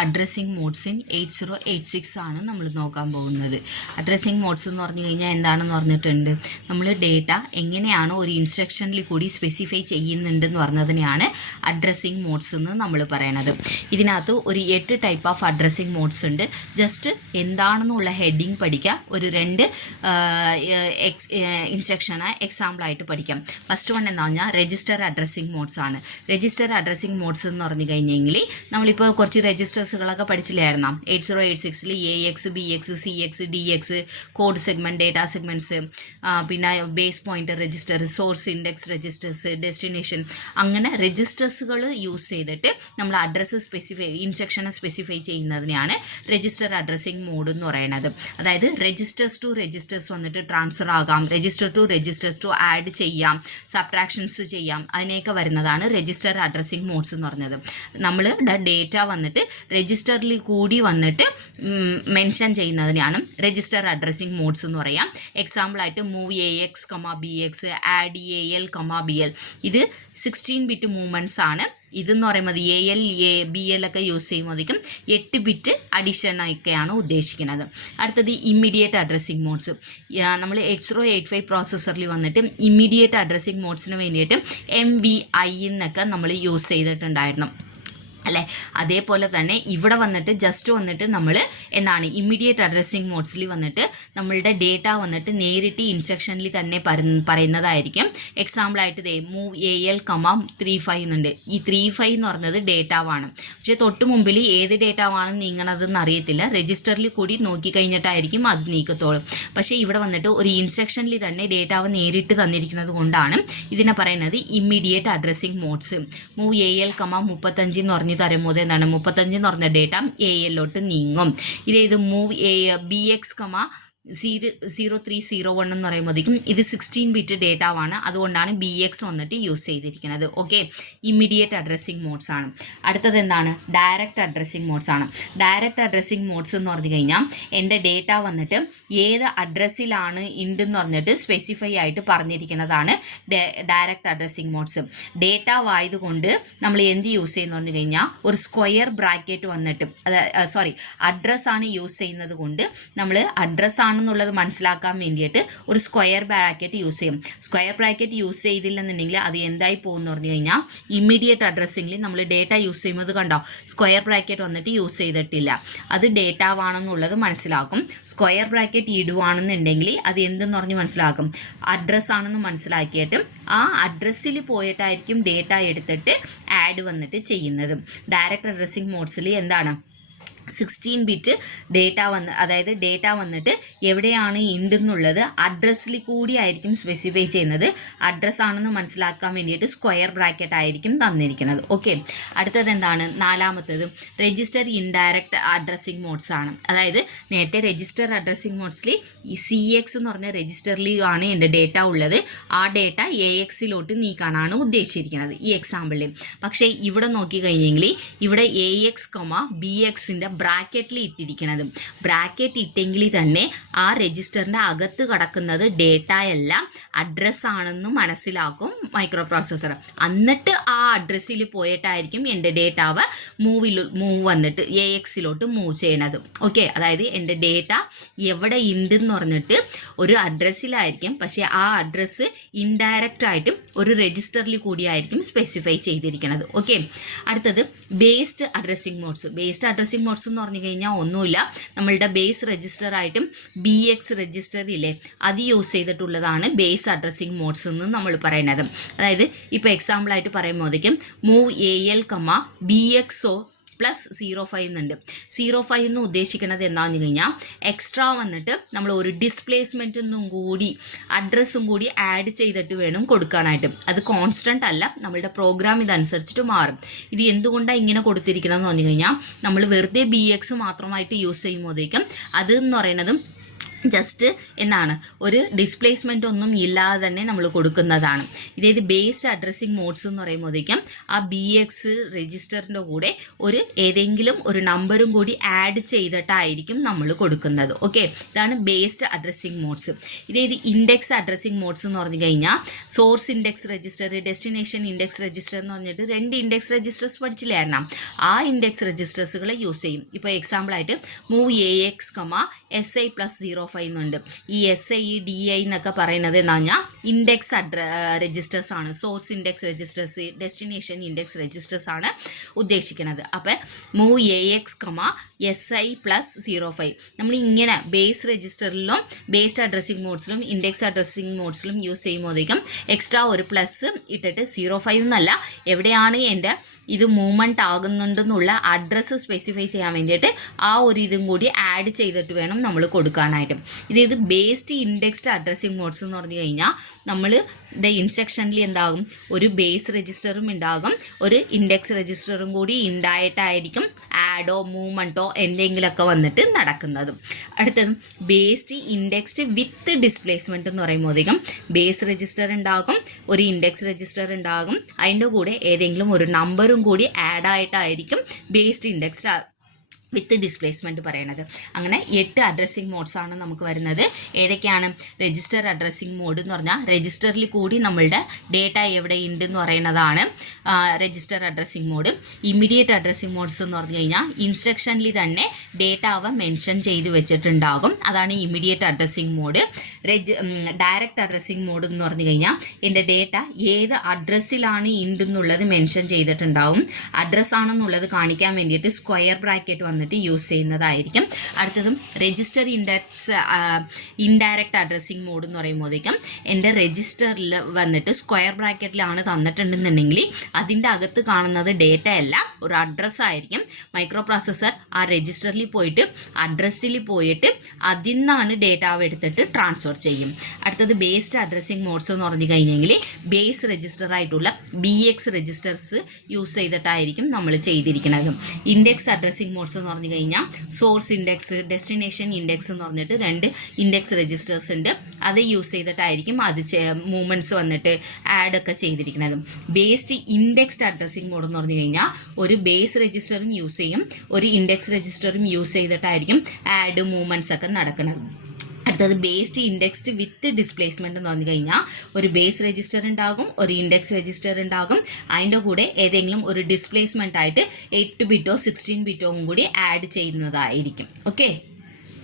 Addressing modes in 8086 ആണ് നമ്മൾ നോക്കാൻ പോകുന്നത്. അഡ്രസ്സിംഗ് മോഡ്സ് എന്ന് പറഞ്ഞു കഴിഞ്ഞാൽ എന്താണെന്ന് പറഞ്ഞിട്ടുണ്ട്, നമ്മൾ ഡേറ്റ എങ്ങനെയാണോ ഒരു ഇൻസ്ട്രക്ഷനിൽ കൂടി സ്പെസിഫൈ ചെയ്യുന്നുണ്ടെന്ന് പറഞ്ഞതിനെയാണ് അഡ്രസ്സിംഗ് മോഡ്സ് എന്ന് നമ്മൾ പറയണത്. ഇതിനകത്ത് ഒരു 8 ടൈപ്പ് ഓഫ് അഡ്രസ്സിംഗ് മോഡ്സ് ഉണ്ട്. ജസ്റ്റ് എന്താണെന്നുള്ള ഹെഡിങ് പഠിക്കുക, ഒരു 2 ഇൻസ്ട്രക്ഷന് എക്സാമ്പിളായിട്ട് പഠിക്കാം. ഫസ്റ്റ് വൺ എന്ന് പറഞ്ഞാൽ രജിസ്റ്റർ അഡ്രസ്സിംഗ് മോഡ്സ് ആണ്. രജിസ്റ്റർ അഡ്രസ്സിംഗ് മോഡ്സ് എന്ന് പറഞ്ഞു കഴിഞ്ഞെങ്കിൽ നമ്മളിപ്പോൾ കുറച്ച് രജിസ്റ്റേഴ്സുകളൊക്കെ പഠിച്ചില്ലായിരുന്നോ? 8086 AX, BX, CX, DX, code segment, data segments, പിന്നെ base pointer register, source index registers, destination, അങ്ങനെ രജിസ്റ്റേഴ്സുകൾ യൂസ് ചെയ്തിട്ട് നമ്മൾ അഡ്രസ്സ് ഇൻസ്ട്രക്ഷനെ സ്പെസിഫൈ ചെയ്യുന്നതിനെയാണ് രജിസ്റ്റർ അഡ്രസ്സിംഗ് മോഡ് എന്ന് പറയുന്നത്. അതായത് രജിസ്റ്റേഴ്സ് ടു രജിസ്റ്റേഴ്സ് വന്നിട്ട് ട്രാൻസ്ഫർ ആകാം, register to registers to add ചെയ്യാം, സബ്ട്രാക്ഷൻസ് ചെയ്യാം, അതിനെയൊക്കെ വരുന്നതാണ് രജിസ്റ്റർ അഡ്രസ്സിംഗ് മോഡ്സ് എന്ന് പറഞ്ഞത്. നമ്മൾ ഡേറ്റ വന്നിട്ട് രജിസ്റ്ററിൽ കൂടി വന്നിട്ട് മെൻഷൻ ചെയ്യുന്നതിനാണ് രജിസ്റ്റർ അഡ്രസ്സിംഗ് മോഡ്സ് എന്ന് പറയാം. എക്സാമ്പിളായിട്ട് move AX, BX, add AL, BL, ഇത് 16 ബിറ്റ് മൂവ്മെൻറ്റ്സ് ആണ്. ഇതെന്ന് പറയുന്നത് AL, BL ഒക്കെ യൂസ് ചെയ്യുമ്പോഴേക്കും 8 ബിറ്റ് അഡീഷൻ ഒക്കെയാണ് ഉദ്ദേശിക്കുന്നത്. അടുത്തത് ഇമ്മീഡിയറ്റ് അഡ്രസ്സിംഗ് മോഡ്സ്. നമ്മൾ 8085 പ്രോസസ്സറിൽ വന്നിട്ട് ഇമ്മീഡിയറ്റ് അഡ്രസ്സിംഗ് മോഡ്സിന് വേണ്ടിയിട്ട് MVI എന്നൊക്കെ നമ്മൾ യൂസ് ചെയ്തിട്ടുണ്ടായിരുന്നു അല്ലേ. അതേപോലെ തന്നെ ഇവിടെ വന്നിട്ട് ജസ്റ്റ് വന്നിട്ട് നമ്മൾ എന്താണ് ഇമ്മീഡിയറ്റ് അഡ്രസ്സിംഗ് മോഡ്സിൽ വന്നിട്ട് നമ്മളുടെ ഡേറ്റ വന്നിട്ട് നേരിട്ട് ഇൻസ്ട്രക്ഷനിൽ തന്നെ പറയുന്നതായിരിക്കും. എക്സാമ്പിളായിട്ട് മൂവ് AL, 35 എന്നുണ്ട്. ഈ 35 എന്ന് പറഞ്ഞത് ഡേറ്റാവാണ്. പക്ഷേ തൊട്ട് മുമ്പിൽ ഏത് ഡേറ്റാവാണ് നീങ്ങണതെന്ന് അറിയത്തില്ല. രജിസ്റ്ററിൽ കൂടി നോക്കിക്കഴിഞ്ഞിട്ടായിരിക്കും അത് നീക്കത്തോളും. പക്ഷേ ഇവിടെ വന്നിട്ട് ഒരു ഇൻസ്ട്രക്ഷനിൽ തന്നെ ഡേറ്റാവ് നേരിട്ട് തന്നിരിക്കുന്നത് കൊണ്ടാണ് ഇതിനെ പറയുന്നത് immediate addressing modes. Move AL, 35 എന്ന് പറഞ്ഞ് തരുമ്പോൾ എന്താണ് 35 എന്ന് പറഞ്ഞ ഡേറ്റ ALലോട്ട് നീങ്ങും. ഇത് മൂവ് BX, 0301 എന്ന് പറയുമ്പോഴേക്കും ഇത് 16 ബിറ്റ് ഡേറ്റാവാണ്. അതുകൊണ്ടാണ് BX വന്നിട്ട് യൂസ് ചെയ്തിരിക്കുന്നത്. ഓക്കെ, ഇമ്മീഡിയറ്റ് അഡ്രസ്സിംഗ് മോഡ്സ് ആണ്. അടുത്തത് എന്താണ്? ഡയറക്റ്റ് അഡ്രസ്സിംഗ് മോഡ്സ് ആണ്. ഡയറക്റ്റ് അഡ്രസ്സിംഗ് മോഡ്സ് എന്ന് പറഞ്ഞു കഴിഞ്ഞാൽ എൻ്റെ ഡേറ്റ വന്നിട്ട് ഏത് അഡ്രസ്സിലാണ് ഉണ്ടെന്ന് പറഞ്ഞിട്ട് സ്പെസിഫൈ ആയിട്ട് പറഞ്ഞിരിക്കുന്നതാണ് ഡയറക്റ്റ് അഡ്രസ്സിംഗ് മോഡ്സ്. ഡേറ്റ ആയതുകൊണ്ട് നമ്മൾ എന്ത് യൂസ് ചെയ്യുന്നു പറഞ്ഞു കഴിഞ്ഞാൽ ഒരു സ്ക്വയർ ബ്രാക്കറ്റ് വന്നിട്ട് അഡ്രസ്സാണ് യൂസ് ചെയ്യുന്നത് കൊണ്ട് നമ്മൾ അഡ്രസ്സാണ് ുള്ളത് മനസ്സിലാക്കാൻ വേണ്ടിയിട്ട് ഒരു സ്ക്വയർ ബ്രാക്കറ്റ് യൂസ് ചെയ്യും. സ്ക്വയർ ബ്രാക്കറ്റ് യൂസ് ചെയ്തില്ലെന്നുണ്ടെങ്കിൽ അത് എന്തായി പോകുമെന്ന് പറഞ്ഞു കഴിഞ്ഞാൽ ഇമ്മീഡിയറ്റ് അഡ്രസ്സിംഗിൽ നമ്മൾ ഡേറ്റ യൂസ് ചെയ്യുമ്പോൾ കണ്ടോ സ്ക്വയർ ബ്രാക്കറ്റ് വന്നിട്ട് യൂസ് ചെയ്തിട്ടില്ല. അത് ഡേറ്റാവാണെന്നുള്ളത് മനസ്സിലാക്കും. സ്ക്വയർ ബ്രാക്കറ്റ് ഇടുവാണെന്നുണ്ടെങ്കിൽ അത് എന്തെന്ന് പറഞ്ഞ് മനസ്സിലാക്കും? അഡ്രസ്സാണെന്ന് മനസ്സിലാക്കിയിട്ട് ആ അഡ്രസ്സിൽ പോയിട്ടായിരിക്കും ഡേറ്റ എടുത്തിട്ട് ആഡ് വന്നിട്ട് ചെയ്യുന്നത്. ഡയറക്റ്റ് അഡ്രസ്സിംഗ് മോഡ്സിൽ എന്താണ് 16 ബിറ്റ് ഡേറ്റ അതായത് ഡേറ്റ വന്നിട്ട് എവിടെയാണ് ഉണ്ടെന്നുള്ളത് അഡ്രസ്സിൽ കൂടി ആയിരിക്കും സ്പെസിഫൈ ചെയ്യുന്നത്. അഡ്രസ്സാണെന്ന് മനസ്സിലാക്കാൻ വേണ്ടിയിട്ട് സ്ക്വയർ ബ്രാക്കറ്റ് ആയിരിക്കും തന്നിരിക്കുന്നത്. ഓക്കെ, അടുത്തത് എന്താണ്? നാലാമത്തത് രജിസ്റ്റർ ഇൻഡയറക്റ്റ് അഡ്രസ്സിംഗ് മോഡ്സ് ആണ്. അതായത് നേരത്തെ രജിസ്റ്റർ അഡ്രസ്സിംഗ് മോഡ്സിൽ ഈ CX എന്ന് പറഞ്ഞ രജിസ്റ്ററിൽ ആണ് എൻ്റെ ഡേറ്റ ഉള്ളത്. ആ ഡേറ്റ AXലോട്ട് നീക്കാനാണ് ഉദ്ദേശിച്ചിരിക്കുന്നത് ഈ എക്സാമ്പിളിൽ. പക്ഷേ ഇവിടെ നോക്കിക്കഴിഞ്ഞെങ്കിൽ ഇവിടെ AX, BXൻ്റെ ബ്രാക്കറ്റിൽ ഇട്ടിരിക്കുന്നത്. ബ്രാക്കറ്റ് ഇട്ടെങ്കിൽ തന്നെ ആ രജിസ്റ്ററിൻ്റെ അകത്ത് കിടക്കുന്നത് ഡേറ്റ അല്ല അഡ്രസ്സാണെന്ന് മനസ്സിലാക്കും മൈക്രോ പ്രോസസ്സർ. എന്നിട്ട് ആ അഡ്രസ്സിൽ പോയിട്ടായിരിക്കും എൻ്റെ ഡേറ്റാവ് മൂവ് വന്നിട്ട് AXലോട്ട് മൂവ് ചെയ്യണത്. ഓക്കെ, അതായത് എൻ്റെ ഡേറ്റ എവിടെ ഉണ്ടെന്ന് പറഞ്ഞിട്ട് ഒരു അഡ്രസ്സിലായിരിക്കും, പക്ഷേ ആ അഡ്രസ്സ് ഇൻഡയറക്റ്റ് ആയിട്ടും ഒരു രജിസ്റ്ററിൽ കൂടിയായിരിക്കും സ്പെസിഫൈ ചെയ്തിരിക്കുന്നത്. ഓക്കെ, അടുത്തത് based addressing modes. Based addressing modes എന്ന് പറഞ്ഞു കഴിഞ്ഞാൽ ഒന്നുമില്ല, നമ്മളുടെ ബേസ് രജിസ്റ്റർ ആയിട്ടും BX രജിസ്റ്റർ ഇല്ലേ അത് യൂസ് ചെയ്തിട്ടുള്ളതാണ് ബേസ് അഡ്രസ്സിംഗ് മോഡ്സ് എന്ന് നമ്മൾ പറയുന്നത്. അതായത് ഇപ്പോൾ എക്സാമ്പിളായിട്ട് പറയുമ്പോഴേക്കും മൂവ് AL, BXO +05 എന്നുണ്ട്. 05 എന്ന് ഉദ്ദേശിക്കുന്നത് എന്താണെന്ന് കഴിഞ്ഞാൽ എക്സ്ട്രാ വന്നിട്ട് നമ്മൾ ഒരു ഡിസ്പ്ലേസ്മെൻറ്റൊന്നും കൂടി അഡ്രസ്സും കൂടി ആഡ് ചെയ്തിട്ട് വേണം കൊടുക്കാനായിട്ട്. അത് കോൺസ്റ്റൻ്റ് അല്ല, നമ്മളുടെ പ്രോഗ്രാം ഇതനുസരിച്ചിട്ട് മാറും. ഇത് എന്തുകൊണ്ടാണ് ഇങ്ങനെ കൊടുത്തിരിക്കണമെന്ന് പറഞ്ഞു കഴിഞ്ഞാൽ നമ്മൾ വെറുതെ BX മാത്രമായിട്ട് യൂസ് ചെയ്യുമ്പോഴേക്കും അത് എന്ന് പറയുന്നത് ജസ്റ്റ് എന്താണ് ഒരു ഡിസ്പ്ലേസ്മെൻ്റ് ഒന്നും ഇല്ലാതെ തന്നെ നമ്മൾ കൊടുക്കുന്നതാണ്. ഇതേത് ബേസ്ഡ് അഡ്രസ്സിങ് മോഡ്സ് എന്ന് പറയുമ്പോഴത്തേക്കും ആ BX രജിസ്റ്ററിൻ്റെ കൂടെ ഏതെങ്കിലും ഒരു നമ്പറും കൂടി ആഡ് ചെയ്തിട്ടായിരിക്കും നമ്മൾ കൊടുക്കുന്നത്. ഓക്കെ, ഇതാണ് ബേസ്ഡ് അഡ്രസ്സിങ് മോഡ്സ്. ഇതേത് ഇൻഡെക്സ് അഡ്രസ്സിങ് മോഡ്സ് എന്ന് പറഞ്ഞു കഴിഞ്ഞാൽ source index register, destination index register എന്ന് പറഞ്ഞിട്ട് 2 ഇൻഡെക്സ് രജിസ്റ്റേഴ്സ് പഠിച്ചില്ലായിരുന്നു. ആ ഇൻഡെക്സ് രജിസ്റ്റേഴ്സുകൾ യൂസ് ചെയ്യും. ഇപ്പോൾ എക്സാമ്പിളായിട്ട് മൂവ് AX, SI+05 എന്നുണ്ട്. ഈ SI DI എന്നൊക്കെ പറയുന്നത് എന്ന് പറഞ്ഞാൽ ഇൻഡെക്സ് രജിസ്റ്റേഴ്സ് ആണ്. Source index registers, destination index registers ആണ് ഉദ്ദേശിക്കുന്നത്. അപ്പോൾ മൂവ് AX, SI+05 നമ്മൾ ഇങ്ങനെ ബേസ് രജിസ്റ്ററിലും ബേസ്ഡ് അഡ്രസ്സിംഗ് മോഡ്സിലും ഇൻഡെക്സ് അഡ്രസ്സിംഗ് മോഡ്സിലും യൂസ് ചെയ്യുമ്പോഴത്തേക്കും എക്സ്ട്രാ ഒരു പ്ലസ് ഇട്ടിട്ട് 05 എന്നല്ല, എവിടെയാണ് എൻ്റെ ഇത് മൂവ്മെൻറ്റ് ആകുന്നുണ്ടെന്നുള്ള അഡ്രസ്സ് സ്പെസിഫൈ ചെയ്യാൻ വേണ്ടിയിട്ട് ആ ഒരു ഇതും കൂടി ആഡ് ചെയ്തിട്ട് വേണം നമ്മൾ കൊടുക്കാനായിട്ട്. ഇത് ബേസ്ഡ് ഇൻഡെക്സ്ഡ് അഡ്രസ്സിംഗ് മോഡ്സ് എന്ന് പറഞ്ഞു കഴിഞ്ഞാൽ നമ്മൾ ഇൻസ്ട്രക്ഷനിൽ എന്താകും, ഒരു ബേസ് രജിസ്റ്ററും ഉണ്ടാകും, ഒരു ഇൻഡെക്സ് രജിസ്റ്ററും കൂടി ഉണ്ടായിട്ടായിരിക്കും ആഡോ മൂവ്മെൻറ്റോ എന്തെങ്കിലുമൊക്കെ വന്നിട്ട് നടക്കുന്നത്. അടുത്തത് ബേസ്ഡ് ഇൻഡെക്സ്ഡ് വിത്ത് ഡിസ്പ്ലേസ്മെൻറ്റ് എന്ന് പറയുമ്പോഴത്തേക്കും ബേസ് രജിസ്റ്റർ ഉണ്ടാകും, ഒരു ഇൻഡെക്സ് രജിസ്റ്റർ ഉണ്ടാകും, അതിൻ്റെ കൂടെ ഏതെങ്കിലും ഒരു നമ്പറും കൂടി ആഡ് ആയിട്ടായിരിക്കും ബേസ്ഡ് ഇൻഡെക്സ്ഡ് വിത്ത് ഡിസ്പ്ലേസ്മെൻറ്റ് പറയണത്. അങ്ങനെ 8 അഡ്രസ്സിംഗ് മോഡ്സ് ആണ് നമുക്ക് വരുന്നത്. ഏതൊക്കെയാണ്? രജിസ്റ്റർ അഡ്രസ്സിംഗ് മോഡ് എന്ന് പറഞ്ഞാൽ രജിസ്റ്ററിൽ കൂടി നമ്മളുടെ ഡേറ്റ എവിടെ ഉണ്ടെന്ന് പറയുന്നതാണ് register addressing mode. Immediate addressing modes എന്ന് പറഞ്ഞു കഴിഞ്ഞാൽ ഇൻസ്ട്രക്ഷനിൽ തന്നെ ഡേറ്റ അവ മെൻഷൻ ചെയ്ത് വെച്ചിട്ടുണ്ടാകും, അതാണ് immediate addressing mode. Direct addressing mode എന്ന് പറഞ്ഞു കഴിഞ്ഞാൽ എൻ്റെ ഡേറ്റ ഏത് അഡ്രസ്സിലാണ് ഉണ്ടെന്നുള്ളത് മെൻഷൻ ചെയ്തിട്ടുണ്ടാകും. അഡ്രസ്സ് ആണെന്നുള്ളത് കാണിക്കാൻ വേണ്ടിയിട്ട് സ്ക്വയർ ബ്രാക്കറ്റ് വന്നിട്ട് യൂസ് ചെയ്യുന്നതായിരിക്കും. അടുത്തതും രജിസ്റ്റർ ഇൻഡയറക്റ്റ് അഡ്രസ്സിംഗ് മോഡ് എന്ന് പറയുമ്പോഴത്തേക്കും എൻ്റെ രജിസ്റ്ററിൽ വന്നിട്ട് സ്ക്വയർ ബ്രാക്കറ്റിലാണ് തന്നിട്ടുണ്ടെന്നുണ്ടെങ്കിൽ അതിൻ്റെ അകത്ത് കാണുന്നത് ഡേറ്റ അല്ല, ഒരു അഡ്രസ്സായിരിക്കും. മൈക്രോ പ്രോസസ്സർ ആ രജിസ്റ്ററിൽ പോയിട്ട് അഡ്രസ്സിൽ പോയിട്ട് അതിൽ നിന്നാണ് ഡേറ്റ എടുത്തിട്ട് ട്രാൻസ്ഫർ ചെയ്യും. അടുത്തത് ബേസ്ഡ് അഡ്രസ്സിംഗ് മോഡ്സ് എന്ന് പറഞ്ഞു കഴിഞ്ഞെങ്കിൽ ബേസ് രജിസ്റ്ററായിട്ടുള്ള BX രജിസ്റ്റേഴ്സ് യൂസ് ചെയ്തിട്ടായിരിക്കും നമ്മൾ ചെയ്തിരിക്കുന്നത്. ഇൻഡെക്സ് അഡ്രസ്സിംഗ് മോഡ്സ് എന്ന് പറഞ്ഞു കഴിഞ്ഞാൽ സോഴ്സ് ഇൻഡെക്സ്, ഡെസ്റ്റിനേഷൻ ഇൻഡെക്സ് എന്ന് പറഞ്ഞിട്ട് 2 ഇൻഡെക്സ് രജിസ്റ്റേഴ്സ് ഉണ്ട്, അത് യൂസ് ചെയ്തിട്ടായിരിക്കും അത് മൂവ്മെൻറ്റ്സ് വന്നിട്ട് ആഡ് ഒക്കെ ചെയ്തിരിക്കുന്നത്. ബേസ്ഡ് ഇൻഡെക്സ്ഡ് അഡ്രസ്സിംഗ് മോഡ് എന്ന് പറഞ്ഞു കഴിഞ്ഞാൽ ഒരു ബേസ് രജിസ്റ്ററും യൂസ് ചെയ്യും, ഒരു ഇൻഡെക്സ് രജിസ്റ്ററും യൂസ് ചെയ്തിട്ടായിരിക്കും ആഡ് മൂവ്മെൻറ്റ്സ് ഒക്കെ നടക്കുന്നത്. അടുത്തത് ബേസ്ഡ് ഇൻഡെക്സ്ഡ് വിത്ത് ഡിസ്പ്ലേസ്മെൻറ്റ് എന്ന് പറഞ്ഞു കഴിഞ്ഞാൽ ഒരു ബേസ് രജിസ്റ്റർ ഉണ്ടാകും, ഒരു ഇൻഡെക്സ് രജിസ്റ്റർ ഉണ്ടാകും, അതിൻ്റെ കൂടെ ഏതെങ്കിലും ഒരു ഡിസ്പ്ലേസ്മെൻ്റ് ആയിട്ട് 8 ബിറ്റോ 16 ബിറ്റോ കൂടി ആഡ് ചെയ്യുന്നതായിരിക്കും. ഓക്കെ.